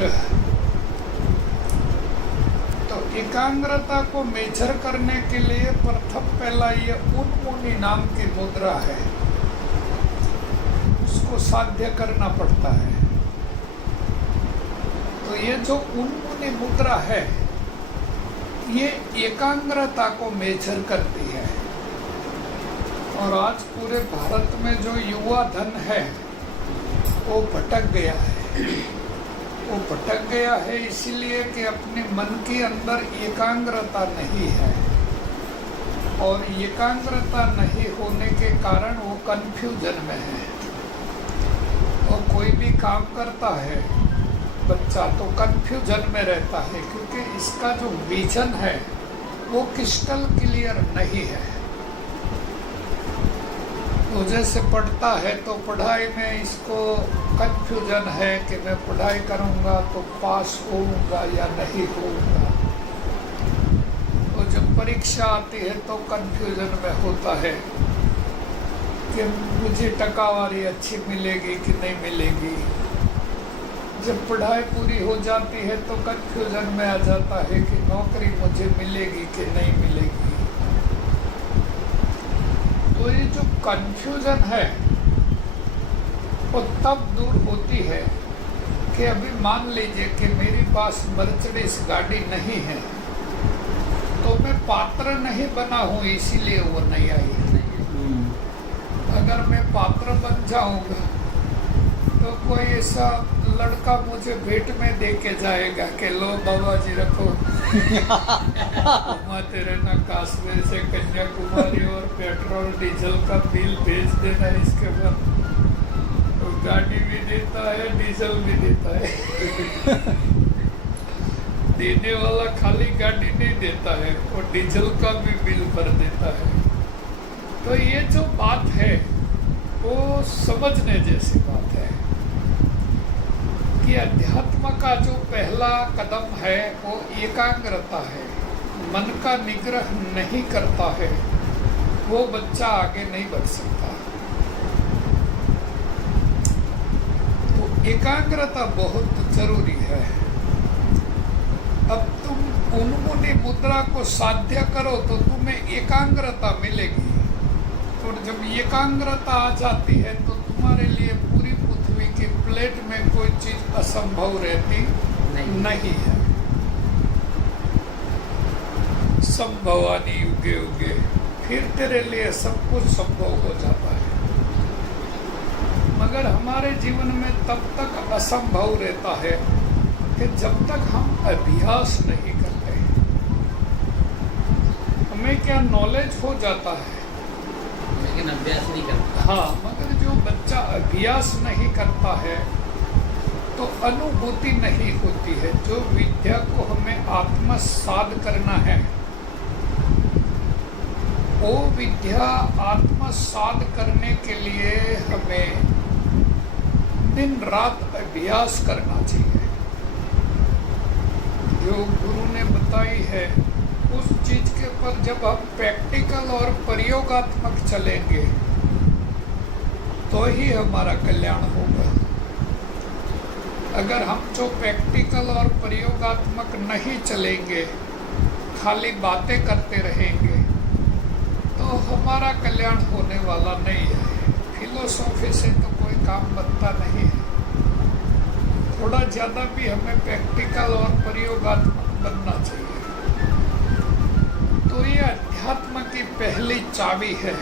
निग्रह। तो एकाग्रता को मेजर करने के लिए प्रथम पहला ये उन्मुनि नाम की मुद्रा है, उसको साध्य करना पड़ता है। तो ये जो उन्मुनि मुद्रा है ये एकाग्रता को मेजर करती है। और आज पूरे भारत में जो युवा धन है वो भटक गया है। वो भटक गया है इसीलिए कि अपने मन के अंदर एकाग्रता नहीं है, और एकाग्रता नहीं होने के कारण वो कंफ्यूजन में है। और कोई भी काम करता है बच्चा तो कंफ्यूजन में रहता है, क्योंकि इसका जो विजन है वो क्रिस्टल क्लियर नहीं है। तो जैसे पढ़ता है तो पढ़ाई में इसको कंफ्यूजन है कि मैं पढ़ाई करूँगा तो पास होऊंगा या नहीं होऊंगा। तो जब परीक्षा आती है तो कंफ्यूजन में होता है कि मुझे टकावारी अच्छी मिलेगी कि नहीं मिलेगी। जब पढ़ाई पूरी हो जाती है तो कंफ्यूजन में आ जाता है कि नौकरी मुझे मिलेगी कि नहीं मिलेगी। तो ये जो कंफ्यूजन है वो तब दूर होती है कि अभी मान लीजिए कि मेरे पास मर्सिडीज गाड़ी नहीं है, तो मैं पात्र नहीं बना हूँ इसीलिए वो नहीं आई। अगर मैं पात्र बन जाऊंगा तो कोई ऐसा लड़का मुझे भेंट में दे के जाएगा कि लो बाबा जी रखो घुमाते रहना काश्मीर से कन्याकुमारी, और पेट्रोल डीजल का बिल भेज देना। इसके बाद तो गाड़ी भी देता है डीजल भी देता है। देने वाला खाली गाड़ी नहीं देता है, और डीजल का भी बिल भर देता है। तो ये जो बात है वो समझने जैसी बात है कि अध्यात्म का जो पहला कदम है वो एकाग्रता है। मन का निग्रह नहीं करता है वो बच्चा आगे नहीं बढ़ सकता। तो एकाग्रता बहुत जरूरी है। अब तुम उन्मुनि मुद्रा को साध्य करो तो तुम्हें एकाग्रता मिलेगी, और जब एकाग्रता आ जाती है तो तुम्हारे लिए पूरी पृथ्वी की प्लेट में कोई चीज असंभव रहती नहीं है। संभवानी युगे युगे, फिर तेरे लिए सब कुछ संभव हो जाता है। मगर हमारे जीवन में तब तक असंभव रहता है कि जब तक हम अभ्यास नहीं करते। हमें क्या नॉलेज हो जाता है लेकिन अभ्यास नहीं करता। हाँ, मगर जो बच्चा अभ्यास नहीं करता है तो अनुभूति नहीं होती है। जो विद्या को हमें आत्मसात करना है वो विद्या आत्मसात करने के लिए हमें दिन रात अभ्यास करना चाहिए। जो गुरु ने बताई है उस चीज के ऊपर जब हम प्रैक्टिकल और प्रयोगात्मक चलेंगे तो ही हमारा कल्याण होगा। अगर हम जो प्रैक्टिकल और प्रयोगात्मक नहीं चलेंगे, खाली बातें करते रहेंगे, तो हमारा कल्याण होने वाला नहीं है। फिलोसॉफी से तो कोई काम बनता नहीं है। थोड़ा ज़्यादा भी हमें प्रैक्टिकल और प्रयोगात्मक बनना चाहिए। तो ये अध्यात्म की पहली चाबी है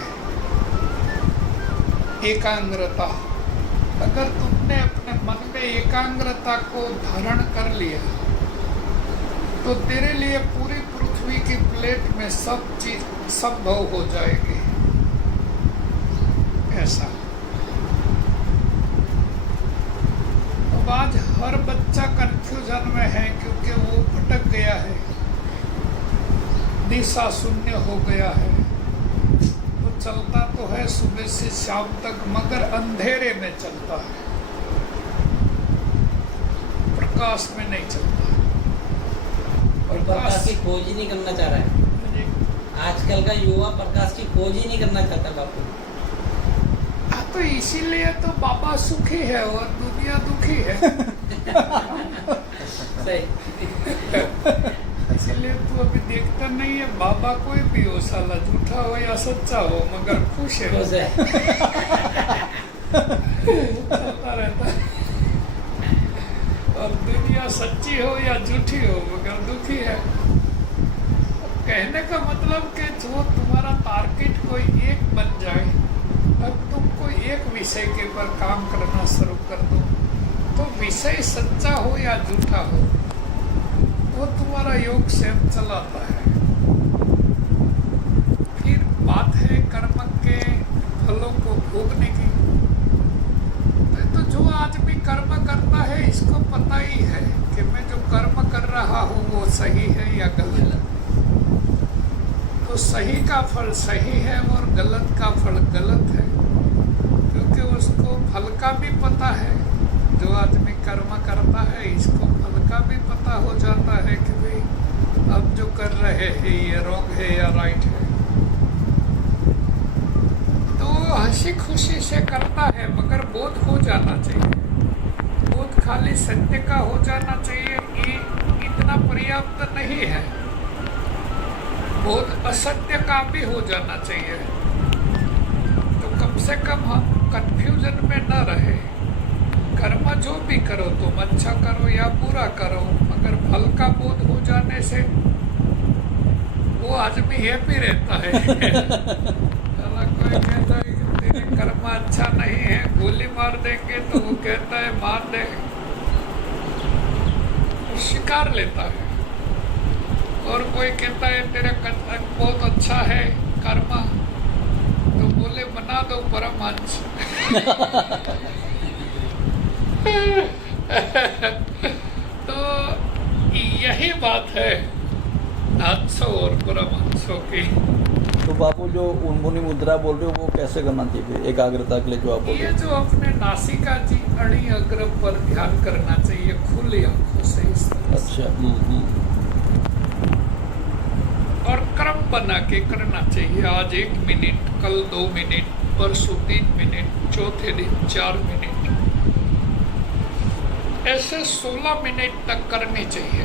एकाग्रता। अगर तुमने अपने मन में एकाग्रता को धारण कर लिया तो तेरे लिए पूरी पृथ्वी की प्लेट में सब चीज संभव हो जाएगी। ऐसा अब आज हर बच्चा कंफ्यूजन में है क्योंकि वो भटक गया है, दिशा शून्य हो गया है। तो चलता तो है सुबह से शाम तक, मगर अंधेरे में चलता है, प्रकाश में नहीं चलता। और प्रकाश की खोज ही नहीं करना चाह रहा है। आजकल का युवा प्रकाश की खोज ही नहीं करना चाहता बापू। तो इसीलिए तो बाबा सुखी है और दुनिया दुखी है। आता है। इसलिए तू अभी देखता नहीं है, बाबा कोई भी हो, साला झूठा हो या सच्चा हो, मगर खुश है, खुश है। चलता रहता है। और दुनिया सच्ची हो या झूठी हो, मगर दुखी है। कहने का मतलब कि जो तुम्हारा टारगेट कोई एक बन जाए, अब तुम कोई एक विषय के ऊपर काम करना शुरू कर दो, तो विषय सच्चा हो या झूठा हो, वो तुम्हारा योग स्वयं चलाता है। फिर बात है कर्म के फलों को भोगने की। तो जो आदमी कर्म करता है, इसको पता ही है कि मैं जो कर्म कर रहा हूँ वो सही है या गलत। तो सही का फल सही है और गलत का फल गलत है, क्योंकि उसको फल का भी पता है। जो आदमी कर्म करता है, इसको फल का भी पता हो जाता है कि भाई अब जो कर रहे हैं ये रॉन्ग है या राइट है। तो हंसी खुशी से करता है, मगर बोध हो जाना चाहिए। बोध खाली सत्य का हो जाना चाहिए, ये इतना पर्याप्त नहीं है। बोध असत्य का भी हो जाना चाहिए, तो कम से कम हम कंफ्यूजन में न रहे। कर्म जो भी करो, तुम अच्छा करो या बुरा करो, मगर फल का बोध हो जाने से वो आदमी हैप्पी रहता है। कोई कहता है कि तेरे कर्म अच्छा नहीं है, गोली मार देंगे, तो वो कहता है मार दे, शिकार लेता है। और कोई कहता है तेरा बहुत अच्छा है कर्म, तो बोले बना दो परमहंस। तो यही बात है हंसों और परमहंसों की। तो बापू जो उन्मुनी मुद्रा बोल रहे हो वो कैसे करना चाहिए एकाग्रता के लिए, जो आप बोल रहे ये हो? जो अपने नासिका जी अणि अग्र पर ध्यान करना चाहिए, खुली आंखों से इस तरह से। अच्छा। और क्रम बना के करना चाहिए। आज 1 मिनट, कल 2 मिनट, परसों 3 मिनट, चौथे दिन 4 मिनट, ऐसे 16 मिनट तक करनी चाहिए।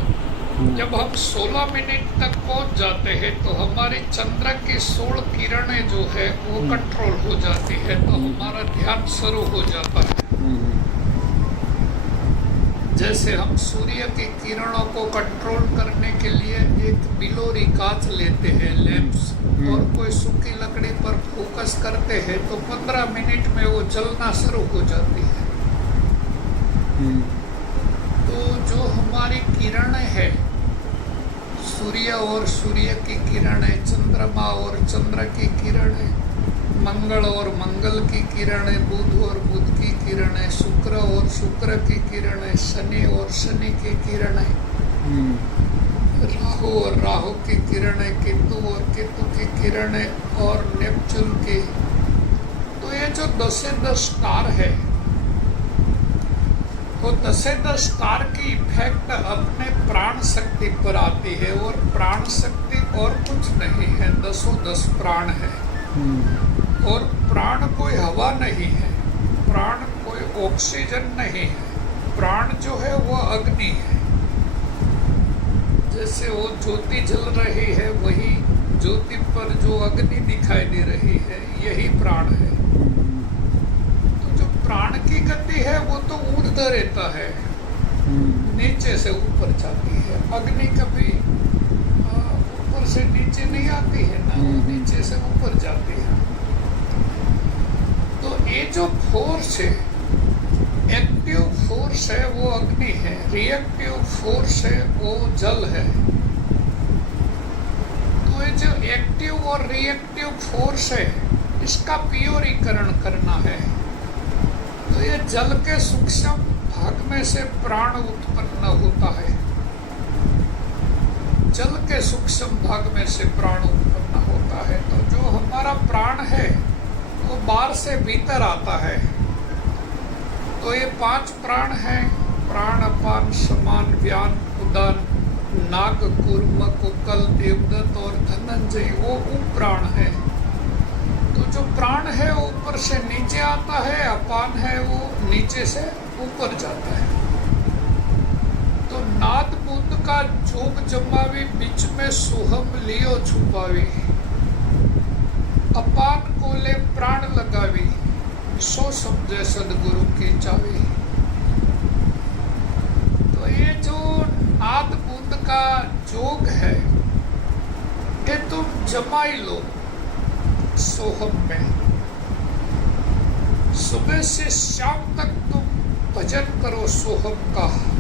जब हम 16 मिनट तक पहुंच जाते हैं, तो हमारी चंद्र की 16 किरणें जो है वो कंट्रोल हो जाती है, तो हमारा ध्यान शुरू हो जाता है। जैसे हम सूर्य की किरणों को कंट्रोल करने के लिए एक बिलोरी कांच लेते हैं, लैंप्स, और कोई सूखी लकड़ी पर फोकस करते हैं, तो 15 मिनट में वो जलना शुरू हो जाती है। तो जो हमारी किरणें हैं, सूर्य और सूर्य की किरणें, चंद्रमा और चंद्र की किरणें, मंगल और मंगल की किरणें, बुध और बुध की किरणें, शुक्र और शुक्र की किरणें, शनि और शनि की किरणें, राहु और राहु की किरणें, केतु और केतु की किरणें, और नेपच्यून की। तो ये जो 10 स्टार है, तो 10 स्टार की इफेक्ट अपने प्राण शक्ति पर आती है, और प्राण शक्ति और कुछ नहीं है, 10 प्राण है। और प्राण कोई हवा नहीं है, प्राण कोई ऑक्सीजन नहीं है, प्राण जो है वो अग्नि है। जैसे वो ज्योति जल रही है, वही ज्योति पर जो अग्नि दिखाई दे रही है, यही प्राण है। तो जो प्राण की गति है वो तो ऊर्ध्व रहता है, नीचे से ऊपर जाती है। अग्नि कभी ऊपर से नीचे नहीं आती है ना, नीचे से ऊपर जाती है। तो ये जो फोर्स है, एक्टिव फोर्स है वो अग्नि है, रिएक्टिव फोर्स है वो जल है। तो ये जो एक्टिव और रिएक्टिव फोर्स है, इसका प्योरीकरण करना है। तो ये जल के सूक्ष्म भाग में से प्राण उत्पन्न होता है, जल के सूक्ष्म भाग में से प्राण उत्पन्न होता है। तो जो हमारा प्राण है वो बाहर से भीतर आता है। तो ये 5 प्राण हैं, प्राण, अपान, समान, व्यान, उदान, नाग, कूर्म, कुकल, देवदत्त और धनंजय, वो उपप्राण है। तो जो प्राण है वो ऊपर से नीचे आता है, अपान है वो नीचे से ऊपर जाता है। तो नाद का जोग जमावी, बीच में सोहम लियो छुपावी, अपान कोले प्राण लगावी, सो समझे सदगुरु की चावी। तो ये जो नाद बूंद का जोग है, ये तुम जमा ही लो सोहम में। सुबह से शाम तक तुम भजन करो सोहम का।